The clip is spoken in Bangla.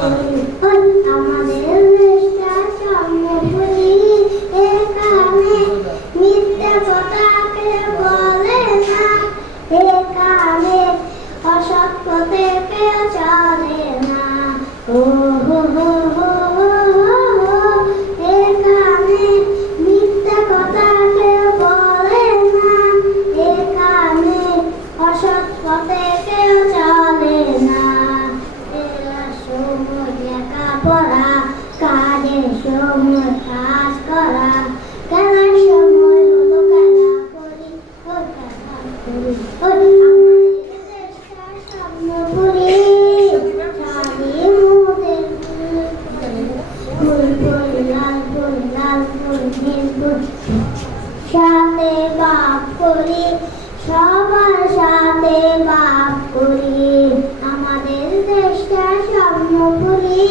আমাদের দেশটা স্বর্ণপুরী, এখানে মিথ্যা কথা কেউ বলে না, এখানে অসৎ পথে কেউ চলে না। ও হো হো হো হো হো, এখানে মিথ্যা কথা কেউ বলে না, এখানে অসৎ পথে কেউ চলে না। এলার সময় লেখাপড়া, কাজের সময় কাজ করা, খেলার সময় হলো খেলা করি, ওই খেলা করি। ওই আমাদের দেশটা স্বর্ণপুরী, শাড়ি মোদের ফুল ফুল লাল ফুল লাল ফুল নীল ফুল, সাথে বাপ করি, সবার সাথে বাপ করি। আমাদের দেশটা স্বর্ণপুরী।